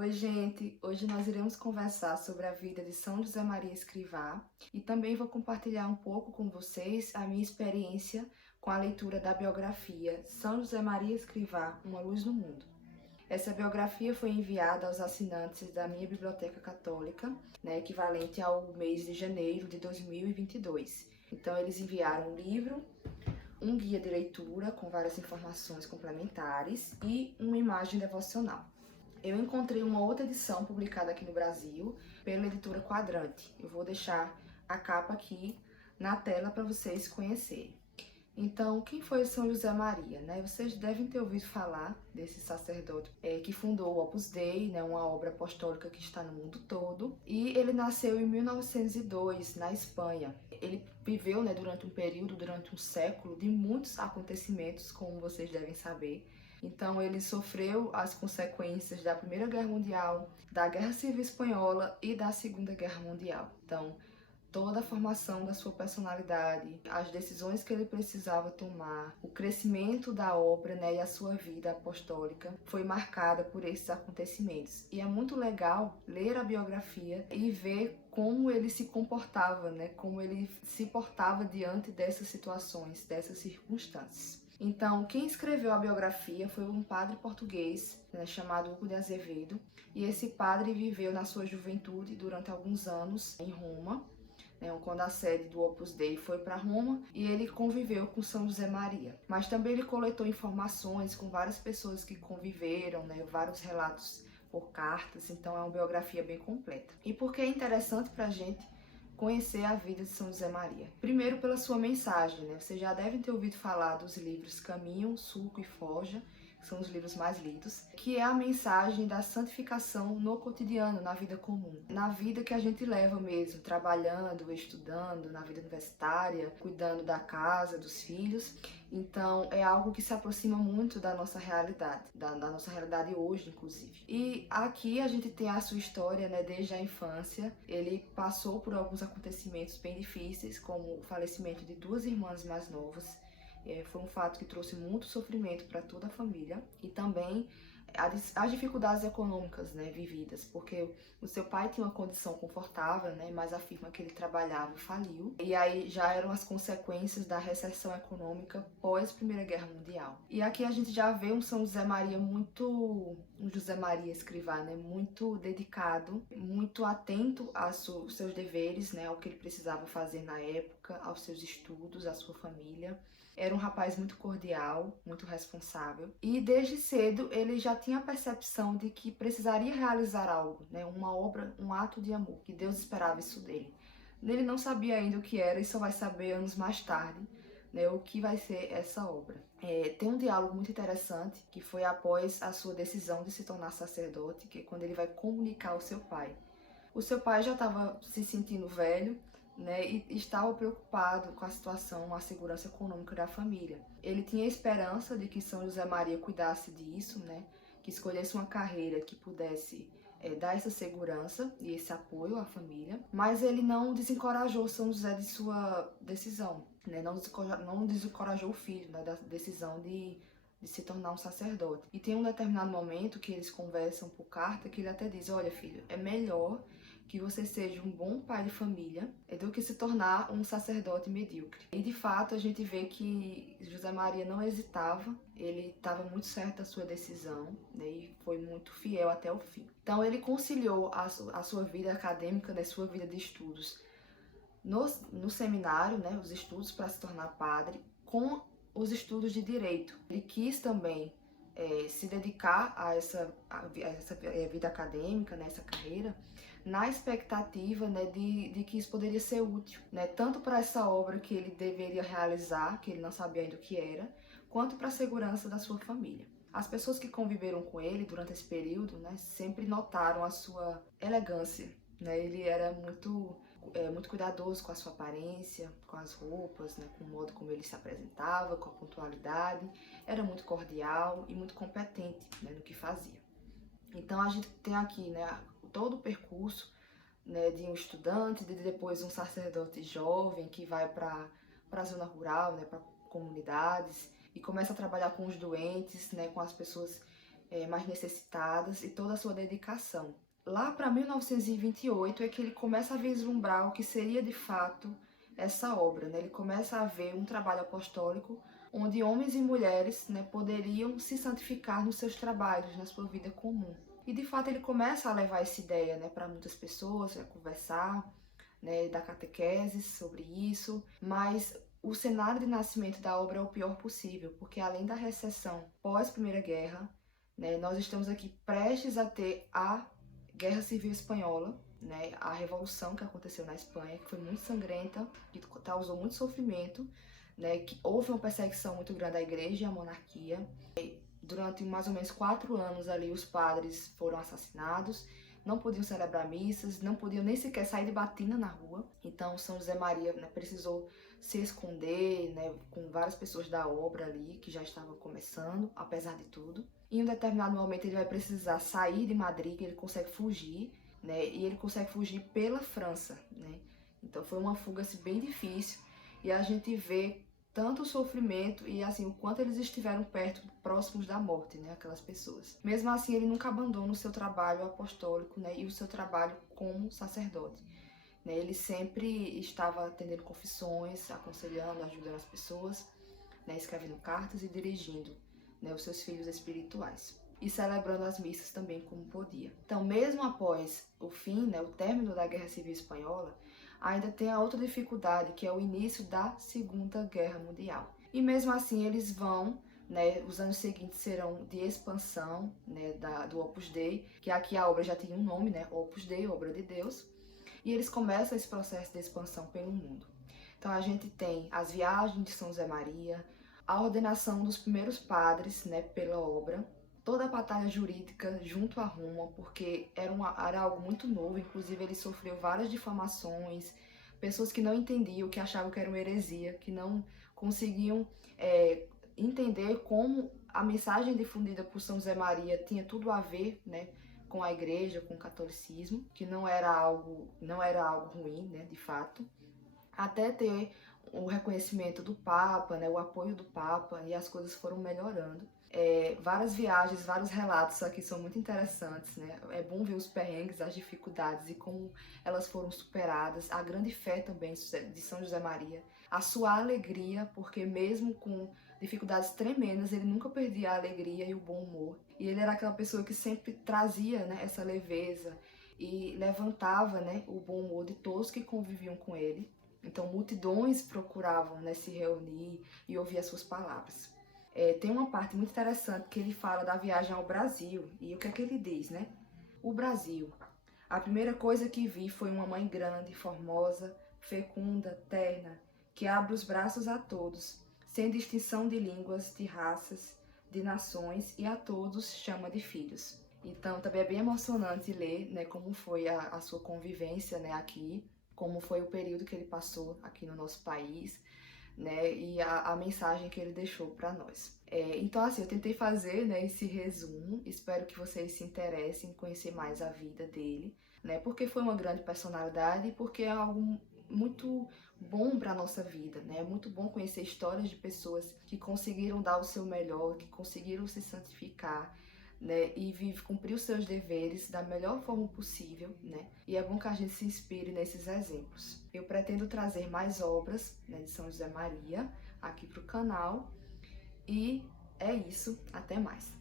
Oi, gente! Hoje nós iremos conversar sobre a vida de São José Maria Escrivá e também vou compartilhar um pouco com vocês a minha experiência com a leitura da biografia São José Maria Escrivá, Uma Luz no Mundo. Essa biografia foi enviada aos assinantes da minha Biblioteca Católica, equivalente ao mês de janeiro de 2022. Então, eles enviaram um livro, um guia de leitura com várias informações complementares e uma imagem devocional. Eu encontrei uma outra edição publicada aqui no Brasil pela editora Quadrante. Eu vou deixar a capa aqui na tela para vocês conhecerem. Então, quem foi São José Maria? Vocês devem ter ouvido falar desse sacerdote que fundou o Opus Dei, uma obra apostólica que está no mundo todo. E ele nasceu em 1902, na Espanha. Ele viveu durante um período, durante um século, de muitos acontecimentos, como vocês devem saber. Então, ele sofreu as consequências da Primeira Guerra Mundial, da Guerra Civil Espanhola e da Segunda Guerra Mundial. Então, toda a formação da sua personalidade, as decisões que ele precisava tomar, o crescimento da obra, e a sua vida apostólica foi marcada por esses acontecimentos. E é muito legal ler a biografia e ver como ele se comportava, como ele se portava diante dessas situações, dessas circunstâncias. Então, quem escreveu a biografia foi um padre português, chamado Hugo de Azevedo, e esse padre viveu na sua juventude durante alguns anos em Roma, quando a sede do Opus Dei foi para Roma, e ele conviveu com São José Maria. Mas também ele coletou informações com várias pessoas que conviveram, vários relatos por cartas, então é uma biografia bem completa. E por que é interessante para a gente conhecer a vida de São José Maria? Primeiro, pela sua mensagem, Vocês já devem ter ouvido falar dos livros Caminho, Sulco e Forja, que são os livros mais lidos, que é a mensagem da santificação no cotidiano, na vida comum, na vida que a gente leva mesmo, trabalhando, estudando, na vida universitária, cuidando da casa, dos filhos. Então, é algo que se aproxima muito da nossa realidade, da nossa realidade hoje, inclusive. E aqui a gente tem a sua história, desde a infância. Ele passou por alguns acontecimentos bem difíceis, como o falecimento de duas irmãs mais novas. Foi um fato que trouxe muito sofrimento para toda a família, e também as dificuldades econômicas, vividas, porque o seu pai tinha uma condição confortável, mas a firma que ele trabalhava faliu, e aí já eram as consequências da recessão econômica pós Primeira Guerra Mundial. E aqui a gente já vê um São José Maria um José Maria Escrivá, muito dedicado, muito atento aos seus deveres, ao que ele precisava fazer na época, aos seus estudos, à sua família. Era um rapaz muito cordial, muito responsável. E desde cedo ele já tinha a percepção de que precisaria realizar algo, uma obra, um ato de amor, que Deus esperava isso dele. Ele não sabia ainda o que era e só vai saber anos mais tarde, o que vai ser essa obra. Tem um diálogo muito interessante que foi após a sua decisão de se tornar sacerdote, que é quando ele vai comunicar ao seu pai. O seu pai já estava se sentindo velho, e estava preocupado com a situação, a segurança econômica da família. Ele tinha esperança de que São José Maria cuidasse disso, que escolhesse uma carreira que pudesse dar essa segurança e esse apoio à família, mas ele não desencorajou São José de sua decisão, não desencorajou o filho da decisão de se tornar um sacerdote. E tem um determinado momento que eles conversam por carta que ele até diz: olha, filho, é melhor que você seja um bom pai de família do que se tornar um sacerdote medíocre. E de fato a gente vê que José Maria não hesitava, ele estava muito certo da sua decisão, e foi muito fiel até o fim. Então ele conciliou a sua vida acadêmica, sua vida de estudos no seminário, os estudos para se tornar padre, com os estudos de direito. Ele quis também se dedicar a essa vida acadêmica, essa carreira, na expectativa de que isso poderia ser útil, tanto para essa obra que ele deveria realizar, que ele não sabia ainda o que era, quanto para a segurança da sua família. As pessoas que conviveram com ele durante esse período, sempre notaram a sua elegância, Ele era muito cuidadoso com a sua aparência, com as roupas, com o modo como ele se apresentava, com a pontualidade. Era muito cordial e muito competente, no que fazia. Então a gente tem aqui, todo o percurso, de um estudante, de depois um sacerdote jovem que vai para a zona rural, para comunidades, e começa a trabalhar com os doentes, com as pessoas mais necessitadas e toda a sua dedicação. Lá para 1928 é que ele começa a vislumbrar o que seria de fato essa obra, né? Ele começa a ver um trabalho apostólico onde homens e mulheres, né, poderiam se santificar nos seus trabalhos, na sua vida comum. E de fato ele começa a levar essa ideia, né, para muitas pessoas, a conversar, né, dar catequeses sobre isso, mas o cenário de nascimento da obra é o pior possível, porque além da recessão pós-Primeira Guerra, né, nós estamos aqui prestes a ter a Guerra Civil Espanhola, né, a revolução que aconteceu na Espanha, que foi muito sangrenta, que causou muito sofrimento, né, que houve uma perseguição muito grande à igreja e à monarquia. Durante mais ou menos 4 anos ali os padres foram assassinados, não podiam celebrar missas, não podiam nem sequer sair de batina na rua. Então São José Maria, né, precisou se esconder, né, com várias pessoas da obra ali que já estavam começando, apesar de tudo. Em um determinado momento ele vai precisar sair de Madrid, ele consegue fugir, né, e ele consegue fugir pela França, né. Então foi uma fuga assim, bem difícil, e a gente vê tanto o sofrimento e assim o quanto eles estiveram perto, próximos da morte, né, aquelas pessoas. Mesmo assim, ele nunca abandona o seu trabalho apostólico, né, e o seu trabalho como sacerdote. Né, ele sempre estava atendendo confissões, aconselhando, ajudando as pessoas, né, escrevendo cartas e dirigindo, né, os seus filhos espirituais. E celebrando as missas também como podia. Então, mesmo após o fim, né, o término da Guerra Civil Espanhola, ainda tem a outra dificuldade, que é o início da Segunda Guerra Mundial. E mesmo assim eles vão, né, os anos seguintes serão de expansão, né, do Opus Dei, que aqui a obra já tinha um nome, né, Opus Dei, Obra de Deus, e eles começam esse processo de expansão pelo mundo. Então a gente tem as viagens de São José Maria, a ordenação dos primeiros padres, né, pela obra, toda a batalha jurídica junto a Roma, porque era algo muito novo, inclusive ele sofreu várias difamações, pessoas que não entendiam, que achavam que era uma heresia, que não conseguiam entender como a mensagem difundida por São José Maria tinha tudo a ver, né, com a igreja, com o catolicismo, que não era algo ruim, né, de fato, até ter o reconhecimento do Papa, né, o apoio do Papa, e as coisas foram melhorando. Várias viagens, vários relatos aqui são muito interessantes, né? É bom ver os perrengues, as dificuldades e como elas foram superadas, a grande fé também de São José Maria, a sua alegria, porque mesmo com dificuldades tremendas, ele nunca perdia a alegria e o bom humor. E ele era aquela pessoa que sempre trazia, né, essa leveza e levantava, né, o bom humor de todos que conviviam com ele. Então multidões procuravam, né, se reunir e ouvir as suas palavras. Tem uma parte muito interessante que ele fala da viagem ao Brasil, e o que é que ele diz, né? O Brasil. A primeira coisa que vi foi uma mãe grande, formosa, fecunda, terna, que abre os braços a todos, sem distinção de línguas, de raças, de nações, e a todos chama de filhos. Então também é bem emocionante ler, né, como foi a sua convivência, né, aqui, como foi o período que ele passou aqui no nosso país, né, e a mensagem que ele deixou para nós. Então assim, eu tentei fazer, né, esse resumo, espero que vocês se interessem em conhecer mais a vida dele, né, porque foi uma grande personalidade e porque é algo muito bom para a nossa vida, né, é muito bom conhecer histórias de pessoas que conseguiram dar o seu melhor, que conseguiram se santificar, né, e cumprir os seus deveres da melhor forma possível, né, e é bom que a gente se inspire nesses exemplos. Eu pretendo trazer mais obras, né, de São José Maria aqui para o canal, e é isso, até mais!